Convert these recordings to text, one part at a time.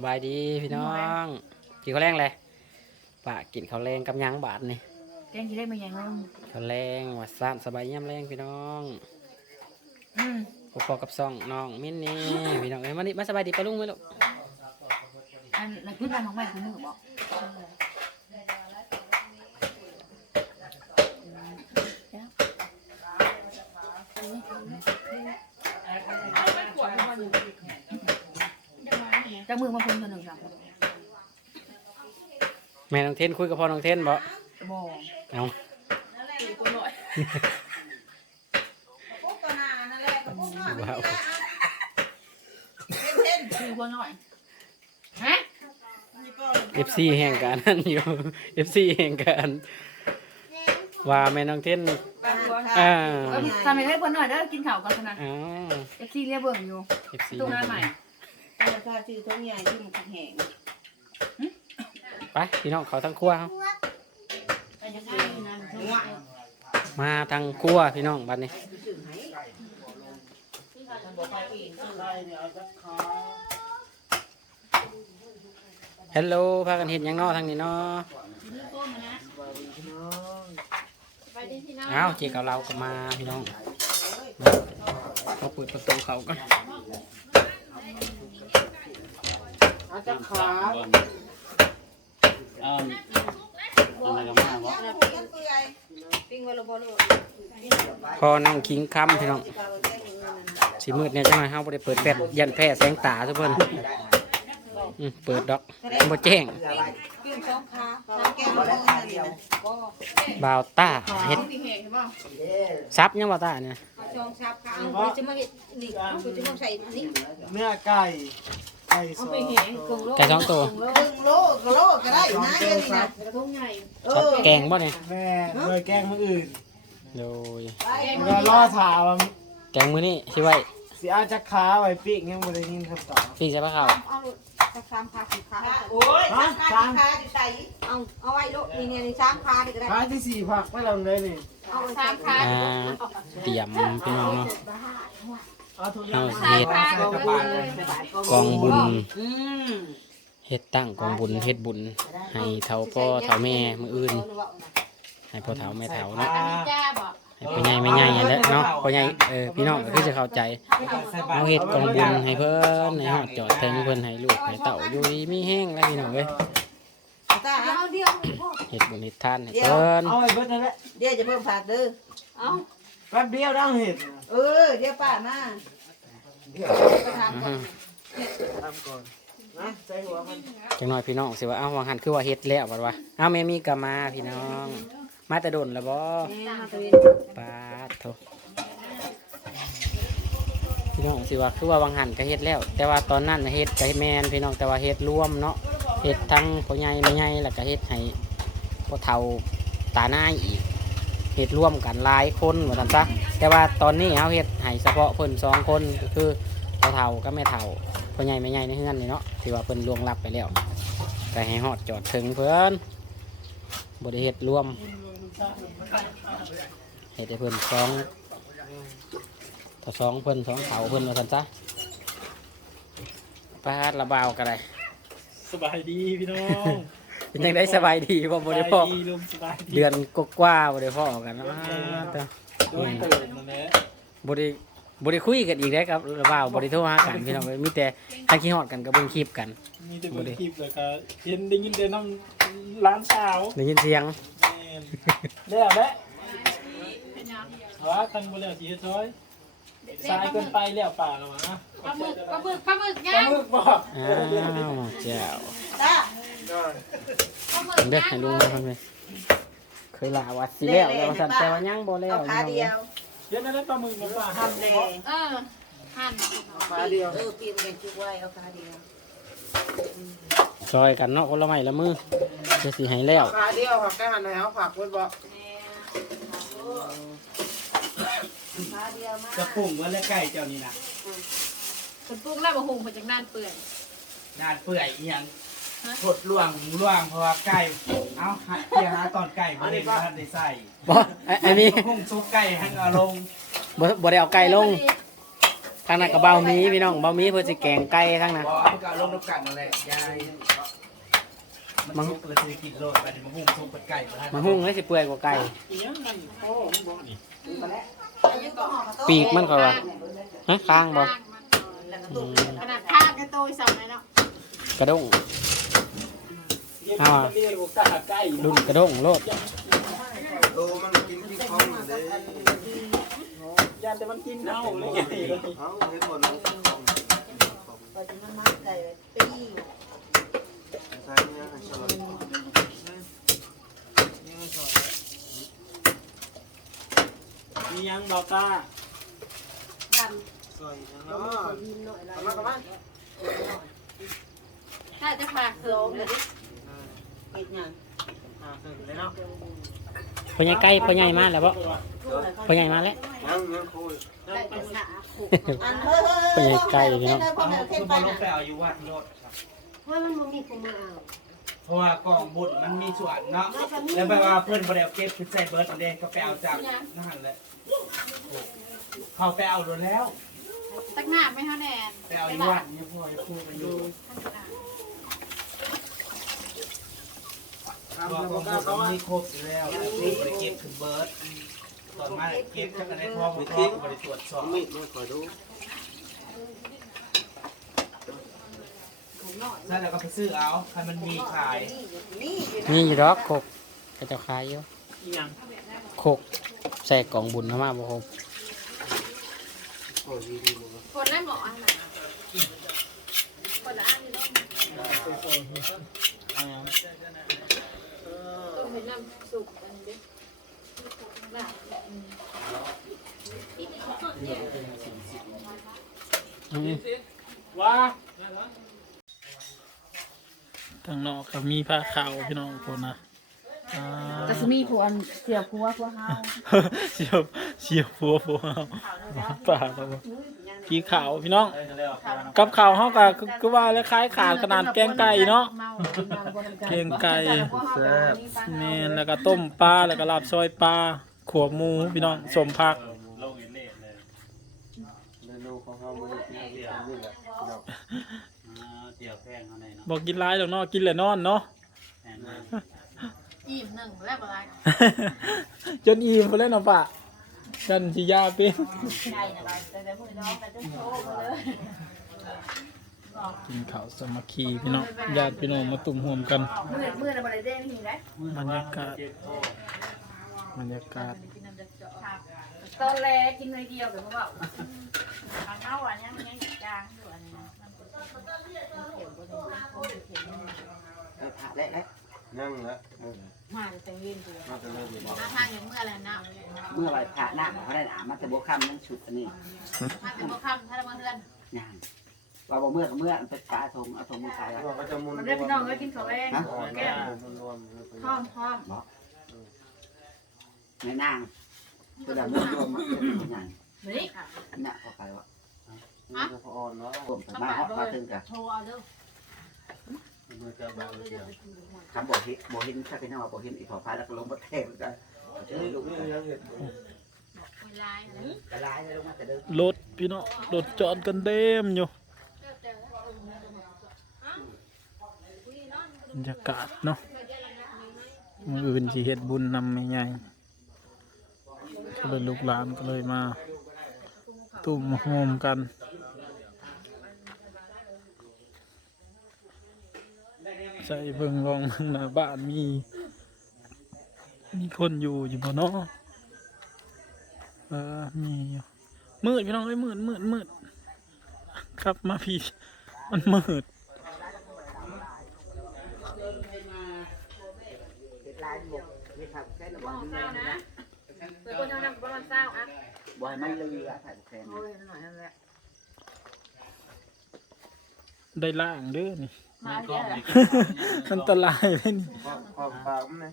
สบายดีพี่น้องกินข้าวแรงเลยปะกินข้าวแรงกับหยังบาทนี่แกงที่ได้มาอย่างนั้นข้าวแรงวัดซ่านสบายเยี่ยมแรงพี่น้องอืมพอๆกับซองน้องมิ้นนี่พี่น้องเอ้ยมานี่มาสบายดีปะลุงไหมลูกอันนั้นคือการของแม่คุณมือบอกจะ มือมาคนคนหนึ่งครับแม่น้องเทนคุยกับพ่อน้องเทนบ่บอกเอาพวกตัวหนานั่นแหละกับพวกน้อยว้าวเล่นคือคนหน่อยฮะนี่ก็เอฟซีแห่งการนั่นอยู่เอฟซีแห่งการว่าแม่น้องเทนปลาหัวอ่าทำให้คนหน่อยเด้อกินข้าวกันนะอ๋อเอฟซีเรียกเบิ่งอยู่เอฟซีตู้งานใหม่ปลาข้าชื่อท้องใหญ่ที่มันแห้งไปพี่น้องเขาทั้งครัวเขามาทางครัวพี่น้องบัดนี้ฮัลโหลพากันเห็นยังเนอทางนี้เนาะเอาเจ๊กับเราก็มาพี่น้องเขาเปิดประตูเขากัน อาจจะขาเอาอะไรกันมาวะกันเปื่อยปิ้งไว้และบ่ลูกพอน้องคิงคำพี่น้องปลาไว้แจ้งอยู่นั่นน่ะสีมืดเนี่ยจังหน่อยเฮาบ่ได้เปิดแฟลชยันแพร่แสงตาทุกเพิ่นอืมเปิดดอกบ่แจ้งปิ้งสองขาสามแก้วมือนั่นนี่นะบ่บาวต้าเฮ็ดซับยังบ่าวต้าเนี่ยเอาสองชับขาเอาจะมาเฮ็ดนี่เอาจะมาใส่นี่เนื้อไก่ ไก่สดไก่สองตัวครึ่งโลก็โลก็ได้นะเดี๋ยวนี้นะเอซอสอแกงบ่เนี่ยแม่โดยแกงมืออื่นโดยแล้วก็ล่อถาว่าแกงมื้อนี้สิไว้สิอาจจะขาไว้ปีกยังบ่ได้ยินคำตอบพี่ใช่ปะครับเอาลูกสักสามขาสี่ขาโอ้ยสามขาสี่ขาดิใส่เอาเอาไว้ลูกนี่เนี่ยนี่สามขาดิก็ได้ขาที่สี่ผักไม่ลงเลยนี่เอาไว้สามขาอ่าเตรียมพี่น้องเนาะ เอาทุกอเฮาย่างสิเฮ็ดใส่กระบาลเลยกองบุญอืมเฮ็ดตั้งกองบุญเฮ็ดบุญ ให้เฒ่าพ่อเฒ่าแม่มื้ออื่น ให้พ่อเฒ่าแม่เฒ่าเนาะจ้าบอกให้พ่อใหญ่แม่ใหญ่นั่นแหละเนาะพ่อใหญ่เออพี่น้องก็คือจะเข้าใจเอาเฮ็ดกองบุญให้เพิ่นให้ฮอดจอดถึงเพิ่นให้ลูกให้เต้าอยู่ดีมีแห้งแล้วพี่น้องเอ้ยตาเอาเดียวเฮ็ดบุญเฮ็ดทานให้เพิ่นเอาไว้เบิดนั่นแหละเดี๋ยวจะเพิ่มผักเด้อเอา แป๊บเดียวได้เห็ดเออเดี๋ยวป้ามาไปทำก่อนทำก่อนนะใส่หัวมันจังหน่อยพี่น้องสิว่าเอ้าว่าหันคือว่าเฮ็ดแล้วบัดว่าเอ้าแม่มีก็มาพี่น้อง มาแต่โดนแล้วบ่แม่มาตะเวนปาดโถพี่น้องสิว่าคือว่าวังหันก็เฮ็ดแล้ว แต่ว่าตอนนั้นน่ะเฮ็ดก็เฮ็ดแม่นพี่น้องแต่ว่าเฮ็ดรวมเนาะเฮ็ดทั้งพ่อใหญ่แม่ใหญ่แล้วก็เฮ็ดให้พ่อเฒ่าตาหน้ายอีก เฮ็ดร่วมกันหลายคนว่าซั่นซะแต่ว่าตอนนี้เฮาเฮ็ดให้เฉพาะเพิ่นสองคนก็คือพ่อเฒ่ากับแม่เฒ่าพ่อใหญ่แม่ใหญ่ในเฮือนนี่เนาะที่ว่าเพิ่นล่วงลับไปแล้วก็ให้ฮอดจอดถึงเพิ่นบ่ได้เฮ็ดร่วมเฮ็ดให้เพิ่นสองถ้าสองเพิ่นสองเขาเพิ่นว่าซั่นซะปาดระบาวก็ได้สบายดีพี่น้อง เป็นจังได๋สบายดีบ่บ่ได้พ้อดีลุงสบายดีเดือนกว่าๆบ่ได้พ้อกันอ้าเด้อโดนตื่นนั่นแหละบ่ได้บ่ได้คุยกันอีกแล้วครับระบาวบ่ได้โทรหากันพี่น้องเอ้ยมีแต่ทางขี้ฮอดกันก็เบิ่งคลิปกันมีแต่คนคลิปแล้วก็เห็นได้ยินแต่น้ำร้านสาวได้ยินเสียงแม่นแล้วแหละว่ากันบ่แล้วสิเฮ็ดซอยสายเกินไปแล้วป่าแล้วมาปลาหมึกปลาหมึกปลาหมึกปยัลางหมึกบอกอ้าวเจ้าตา เด้อให้ลุงมาฟังเลยเคยลาว่าสิแล้วแล้วว่าซั่นแต่ว่ายังบ่แล้วเอาขาเดียวเดี๋ยวนั้นได้ปลาหมึกมาป่าทำเลยเออหั่นขาเดียวเออปีนกันจุกไว้เอาขาเดียวซอยกันเนาะคนละไม้ละมือเดี๋ยวสิให้แล้วขาเดียวผักแก้หันแล้วผักไว้บอกขาเดียวมาจะปรุงว่าแล้วไก่เจ้านี่นะคนปรุงแล้วบะฮุงมาจากนานเปื่อยนานเปื่อยเอียง ถดล่วงหมูล่วงเพราะว่าไก่เอาหาเกี่ยหาตอนไก่บ่ได้ทันได้ใส่บ่อันอันนี้พุ่งซุปไก่ให้เอาลงบ่บ่ได้เอาไก่ลงทางนั้นก็เบาหมีพี่น้องเบาหมีเพื่อสิแกงไก่ทางนั้นบ่เอาก็ลงน้ำกันนั่นแหละยายมันสุกเลยสิกินโลดไปเดี๋ยวมันหุ้งสุกเป็นไก่มาให้มันหุ้งให้สิเปื่อยกว่าไก่ปีกมันก็ว่าฮะค้างบ่ข้างมันอืมขนาดข้างก็โตยสองเลยเนาะกระด้ง เอาดุนกระด้งโลดโตมันกินที่ของเลยยานแต่มันกินเน่าเลยเอาเห็นหมดเลยของพอจะมันมัดไก่ปีใส่เนี่ยให้สลัดมียังบอกก้าดันใส่ยังเราเนะเนหน่อยอะมาประมาถ้าจะพาเคิร์มเลยดิเป็ดงานอ่าถึงเลย เนาะพ่อใหญ่ไก่พ่อใหญ่มาแล้วบ่พ่อใหญ่มาแล้วยังยังคุยได้ภาษาอันเฮ้ยเป็นไงไก่พี่น้องพ่อแม่คืเข็นอไปพอลนะงไปเอาอยู่วัดโลดครับว่ามันมันมีคนมาเอาเพราะว่ากองบุญมันมีส่วนเนาะแล้วแปลว่าเพื่อนบริเอาเก็บคือใส่เบิร์ดอันเดงก็ไปเอาจากนั่นแหละเขาไปเอาโดนแล้วตักหน้าไม่เท่าแนนไปเอาอยู่วัดนี่พ่อจะพูดกันอยู่ บอกกองบุญมันมีครบอยู่แล้วนี่ไปเก็บคือเบิร์ดตอนมาเก็บก็ได้พ่อบุญพ่อบริตรวจสอบมีดไม่คอยดูนั่นแล้วก็ไปซื้อเอาใครมันมีขายนี่อยู่มีอยู่ดอกโคกกระเจ้าขายอยู่โคกใส่กล่องบุญเข้ามาบ่ครบโอ้ยดีดีเลยคนได้หมออันไหนคนละอันนี่ต้อง เป็นน้ำสุกอันนี้น่ะว่าทางนอกก็มีผ้าขาวพี่น้องคนนะอ่าก็จะมีผัวเสียผัวผัวเฮาเสียเสียผัวฟัวฟัวป่าครับ ผมกี่ขาวพี่น้อง กับขาวเฮาก็คือคือว่าแล้วคล้ายขาดขนาดแกงไก่เนาะ แกงไก่ แม่นแล้วก็ต้มปลาแล้วก็ลาบซอยปลาขวบหมูพี่น้องสมผัก เมนูของเขามันนี่แหละนี่แหละเนาะเดี๋ยวแพงเขาในเนาะบอกกินหลายดอกเนาะกินแหละนอนเนาะอิ่มหนึ่งแล้วอะไร จนอิ่มไปแล้วเนาะปะ กันสิยาเป็นกินข้าวสามัคคีพี่น้องญาติพี่น้องมาตุ่มห่วมกันมือมือน่ะบ่ได้เด้งนี่ได้บรรยากาศบรรยากาศตอนแรกกินหน่อยเดียวก็บ่เว้าทางเฮาอะยังยังจางอยู่อันนี้มันเขียว นั่งละเออมาแต่เย็นตัวมาจะเริ่มบอกมาทางอย่างเมื่อไรนะเมื่อไหรพระหน้าเขาได้หนามันจะบวกคำนั่นชุดอันนี้มาเป็นพวกคำถ้าเราเพื่อนงานว่าบ่เมื่อกับเมื่อมันเป็นกาทงเอาทงมือใส่แล้วเราก็จะมุนมันได้พี่น้องเอ้ยกินข้าวแรงอ่อนแก้มมันรวมเลยไปหอมหอมในนางคือดำเมื่อรวมมันเป็นงานนี่เนี่ยเข้าไปว่ามันจะพออ่อนเนาะผมสามารถฮอดมาถึงกับโชว์เอาเด้อ มันจะบางเดียวคำบอกฮิบอกฮินถ้าเป็นว่าบอกฮินอีกพอพายแล้วก็ลงมาแทงกันลูกนี่ยังเห็นรกระไรเลยลงมาแต่เดิมรถพี่น้องรถจอดกันเต็มอยู่บรรยากาศเนาะมืออื่นสิเฮ็ดบุญนำไม่ใหญ่ก็เลยลูกหลานก็เลยมาตุ่มโฮมกัน ใส่เบิ่งลองหน้าบ้านมี มีคนอยู่อยู่บ่เนาะเออมีอยู่มืดพี่น้องเอ้ยมืดมืดมืดครับมาพี่มันมืดเป็นลายบวกไม่ทำแค่ระบ่วังเศร้านะเปิดคนเท่านั้นบ่เศร้าอะบ่ให้มันเลือถ่ายแทนโอ้ยหน่อยนั่นแหละได้ล่างเด้อนี่ มาเยอะอันตรายเลยนี่ความความปากมันเนี่ย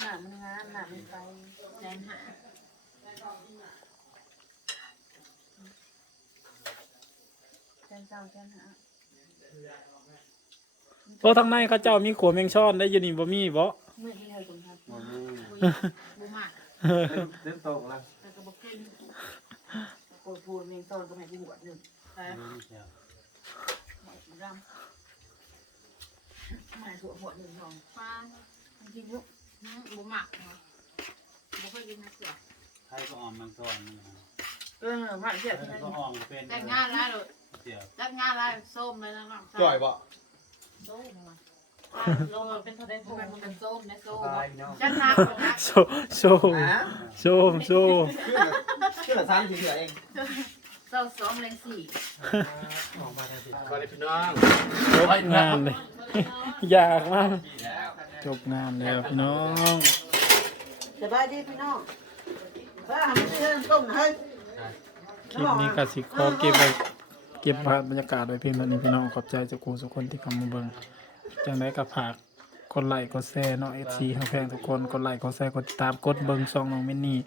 หน้ามันงานหน้ามันไปแสนหาแจ้งเจ้าแจ้งหาเพราะทางในเขาเจ้ามีขัวแมงช่อนได้อยินนี่บ่มีบ่มือที่เธอคุณครับมันนี่บุมากเล่นโตกแล้วแต่ก็บอกกินโคตรพูดเมงต้นก็ไม่กูหัวหนึ่งแต่หมดดำไม่หัวหัวหนึ่งสองฟ้ากินยุกบุหมักเนาะบุเคยกินนะเสือใครก็ออมมันก่อนนี่นะเออหมักเสือใครก็ออมก็เป็นแต่งงานแล้วเลยเดี๋ยว แต่งงานแล้วส้มเลยนะน้องจ่อยบ่ส้มมา ลงเป็นทะเลโพมันส้มนะส้มตายเนาะจันนักนะโซโซโซมโซชื่อละสามสี่เสือเองเศร้าสองแรงสี่ก็เลยพี่น้องจบงานเลยอยากมากจบงานแล้วพี่น้องสบายดีพี่น้องเออทำเรื่องต้มนะเฮ้คลิปนี้กสิขอเก็บไว้เก็บภาพบรรยากาศไว้เพียงเท่านี้พี่น้องขอบใจจากกูทุกคนที่เข้ามาเบิ่ง จังไดก็ฝากกดไลค์กดแชร์เนาะ FC ทั้งแพงทุกคนกดไลค์กดแชร์กดติดตามกดเบิ่งซองน้องมินนี่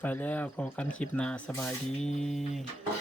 ไปแล้วพอกันคลิปหน้าสบายดี